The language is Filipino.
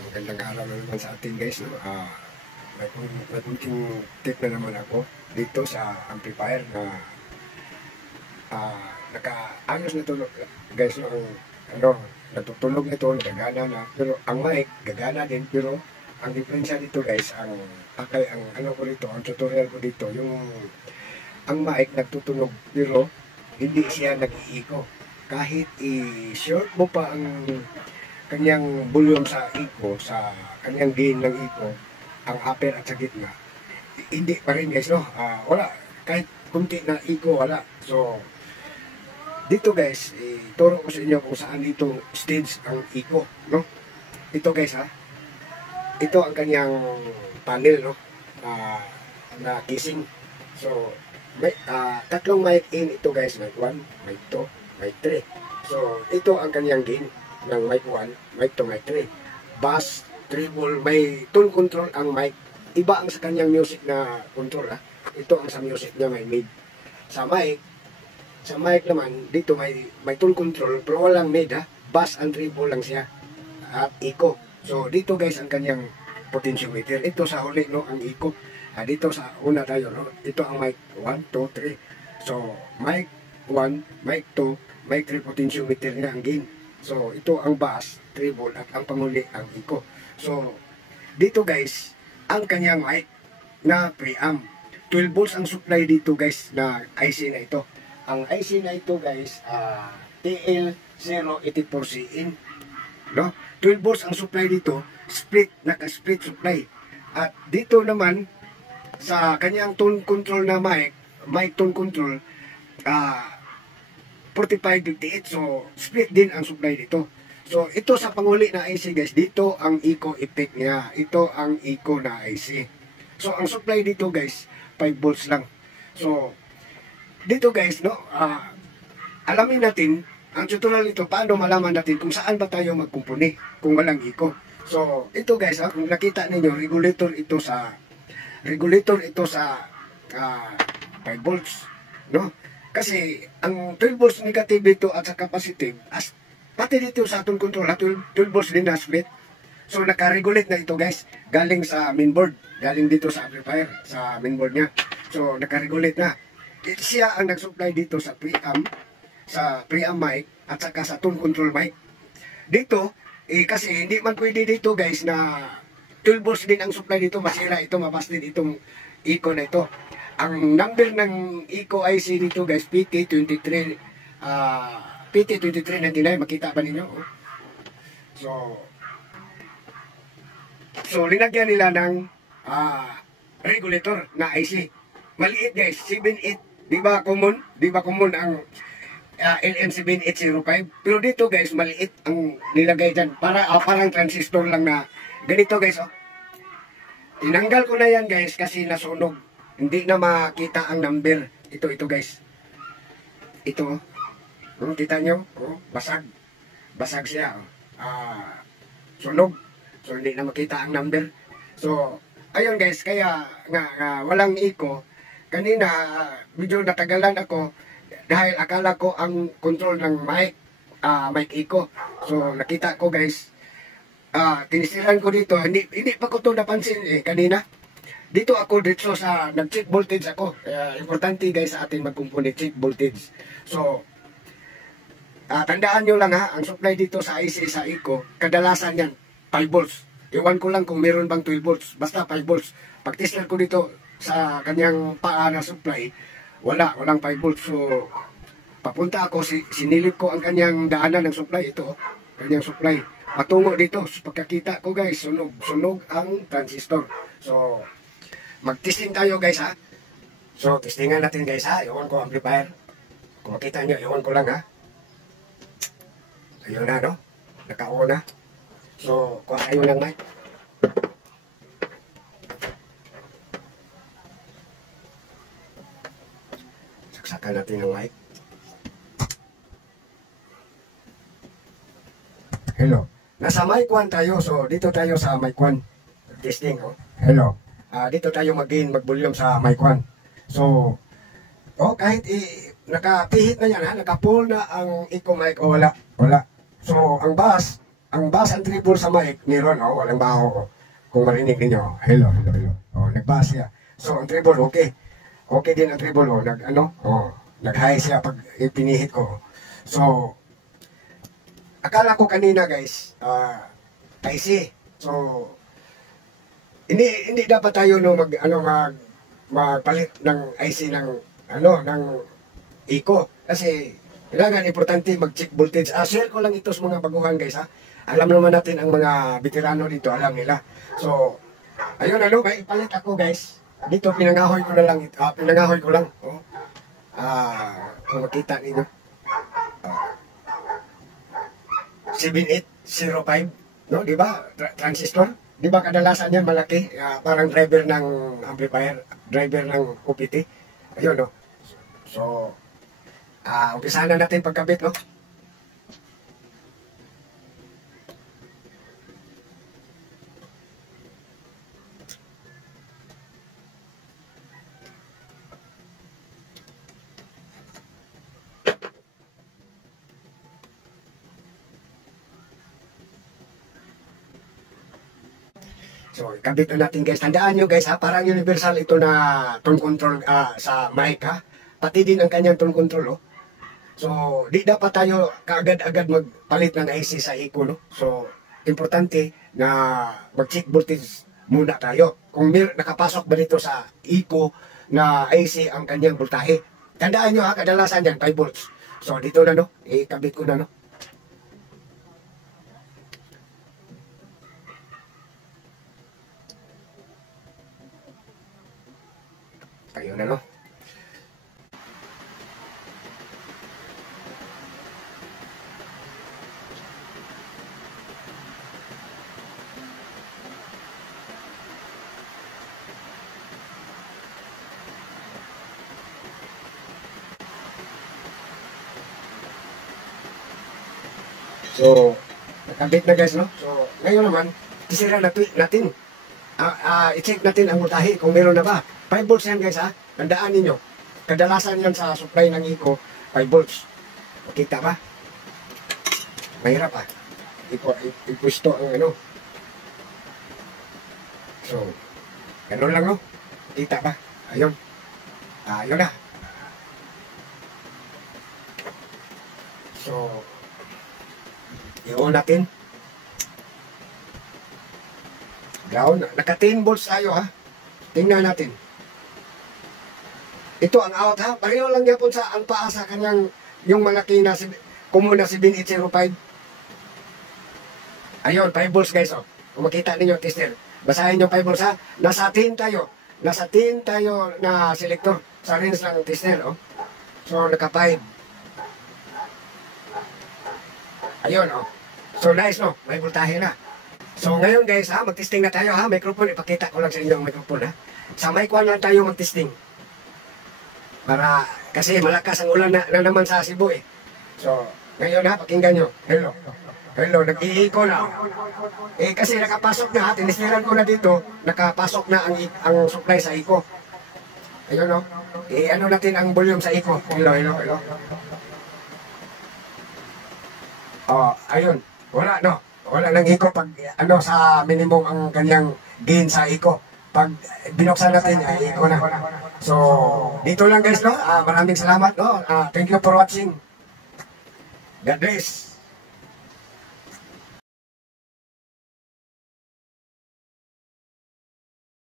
Magandang araw na naman sa ating guys. No? May kunting tip na naman ako dito sa amplifier na nakaayos na tulog guys. No? Natutulog na ito, nagagana na. Pero ang mic, gagana din. Pero ang diferensya dito guys, ang tutorial ko dito, ang mic nagtutunog pero hindi siya nag-iiko. Kahit i-short mo pa ang kanyang volume sa echo, sa kanyang gain ng echo, ang upper at sa gitna, hindi pa rin guys, no? Wala, kahit kunti na echo, wala. So, dito guys, ituro ko sa inyo kung saan dito stage ang echo, no? Ito guys, ito ang kanyang panel, no? Na kissing. So, may tatlong mic in ito guys, mic 1, mic 2, mic 3. So, ito ang kanyang gain ng mic 1, mic 2, mic 3. Bass, treble, may tone control ang mic. Iba ang sa kanyang music na control, Ito ang sa music niya may mid. Sa mic naman, dito may tone control, pero walang mid, Bass and treble lang siya. At echo. So, dito guys ang kanyang potentiometer. Ito sa huli, no, ang echo. Dito sa una tayo, no. Ito ang mic 1, 2, 3. So, mic 1, mic 2, mic 3 potentiometer niya ang gain. So, ito ang bass, treble, at ang panguli ang echo. So, dito guys, ang kanyang mic na preamp. 12 volts ang supply dito guys na IC na ito. Ang IC na ito guys, TL084CN. No? 12 volts ang supply dito, naka-split supply. At dito naman, sa kanyang tone control na mic tone control, 4558, so split din ang supply dito. So ito sa panguli na IC guys, dito ang echo effect niya, ito ang echo na IC. So ang supply dito guys 5 volts lang. So dito guys, no, alamin natin ang tutorial nito, paano malaman natin kung saan ba tayo magkumpuni kung walang echo. So ito guys, kung nakita ninyo, regulator ito sa 5 volts, no? Kasi ang 12 volts negative dito at sa capacitive, pati dito sa tone control, 12 volts din na split. So naka-regulate na ito guys, galing sa mainboard, galing dito sa amplifier, sa mainboard niya. So naka-regulate na. Siya ang nag-supply dito sa preamp mic at saka sa tone control mic. Dito, kasi hindi man pwede dito guys na 12 volts din ang supply dito, masira ito, mabas din itong echo na ito. Ang number ng echo IC dito guys, PT2399, makita ba ninyo? So linagyan nila ng regulator na IC. Maliit guys, 78, di ba common ang LM7805? Pero dito guys, maliit ang nilagay dyan, parang transistor lang na ganito guys, Tinanggal ko na yan guys kasi nasunog. Hindi na makita ang number. Ito guys. Ito. Kita nyo? Basag. Basag siya. Sunog. So hindi na makita ang number. So, ayun guys. Kaya nga walang echo. Kanina, medyo natagalan ako dahil akala ko ang control ng mic echo. So, nakita ko guys. Tinisiran ko dito. Hindi pa ko ito napansin kanina. Dito sa nag-check voltage ako. Importante guys sa atin magkumpuni, check voltage. So, tandaan nyo lang ang supply dito sa IC sa echo, kadalasan yan, 5 volts. Iwan ko lang kung meron bang 12 volts. Basta 5 volts. Pag tester ko dito sa kanyang paa na supply, walang 5 volts. So, papunta ako, sinilip ko ang kanyang daanan ng supply. Ito, kanyang supply. Patungo dito. Pagkakita ko guys, sunog ang transistor. So, mag-testing tayo guys So, testingan natin guys Iwan ko amplifier. Kung makita nyo, iwan ko lang Ayun na, no? Naka-on na. So, kuha tayo ng mic. Saksakan natin ng mic. Hello. Nasa mic 1 tayo. So, dito tayo sa mic 1. Testing, Hello. Dito tayo mag-volume sa mic 1. So, kahit nakapihit na yan, naka-pull na ang echo mic o wala. So, ang bass, ang bass and treble sa mic, meron, walang baho. Kung marinig ninyo, hello, hello, hello. Nag-bass siya. So, ang treble, okay. Okay din ang treble, nag-high siya pag pinihit ko. So, akala ko kanina guys, IC. So, hindi dapat tayo magpalit ng IC ng Eco. Kasi kailangan importante mag-check voltage. Share ko lang ito sa mga baguhan guys ha. Alam naman natin ang mga veterano dito, alam nila. So, ayun may palit ako guys. Dito pinangahoy ko na lang, pinangahoy ko lang. Kung makita ninyo. 7805, di ba? Transistor. Di ba kadalasan yan malaki? Parang driver ng amplifier, driver ng OPT. Ayun, So, umpisahan na natin pagkabit, So, ikabit na natin guys. Tandaan nyo guys parang universal ito na tone control sa mic Pati din ang kanyang tone control So, di dapat tayo kaagad-agad magpalit ng IC sa Eco So, importante na mag-check voltage muna tayo. Kung nakapasok ba dito sa Eco na IC ang kanyang voltahe. Tandaan nyo kadalasan yan 5 volts. So, dito na ikabit ko na Ayun na So, nakabit na guys, So, ngayon naman, isira natin. I-check natin ang voltahe kung meron na ba. 5 volts yan guys Tandaan ninyo. Kadalasan yan sa supply ng Eco, 5 volts. Makita ba? Mahirap ipwisto ang So, ganun lang Makita ba? Ayun. Ayun na. So, i-on natin. Ground. Naka 10 volts tayo Tingnan natin. Ito ang out Pareho lang yan sa ang paa sa kanyang yung malaki na common na 7805. Ayun, 5 volts guys Kung makita ninyo tester. Basahin yung 5 volts Nasa 10 tayo. Nasa 10 tayo na selector. Sa range ng tester So naka 5. Ayun So nice May voltahe na. So ngayon guys mag-testing na tayo Microphone, ipakita ko lang sa inyo ang microphone Sa mic 1 lang tayo mag-testing. Kasi malakas ang ulan na naman sa Cebu So ngayon pakinggan nyo. Hello. Hello, nag-iiko na. Kasi nakapasok na tinestiran ko na dito. Nakapasok na ang supply sa Eco. Ayun ano natin ang volume sa Eco. Hello. Ayun. Wala Wala nang Eco pag sa minimum ang kanyang gain sa Eco. Pag binuksan natin Eco na. So, dito lang guys Maraming salamat Thank you for watching. God bless.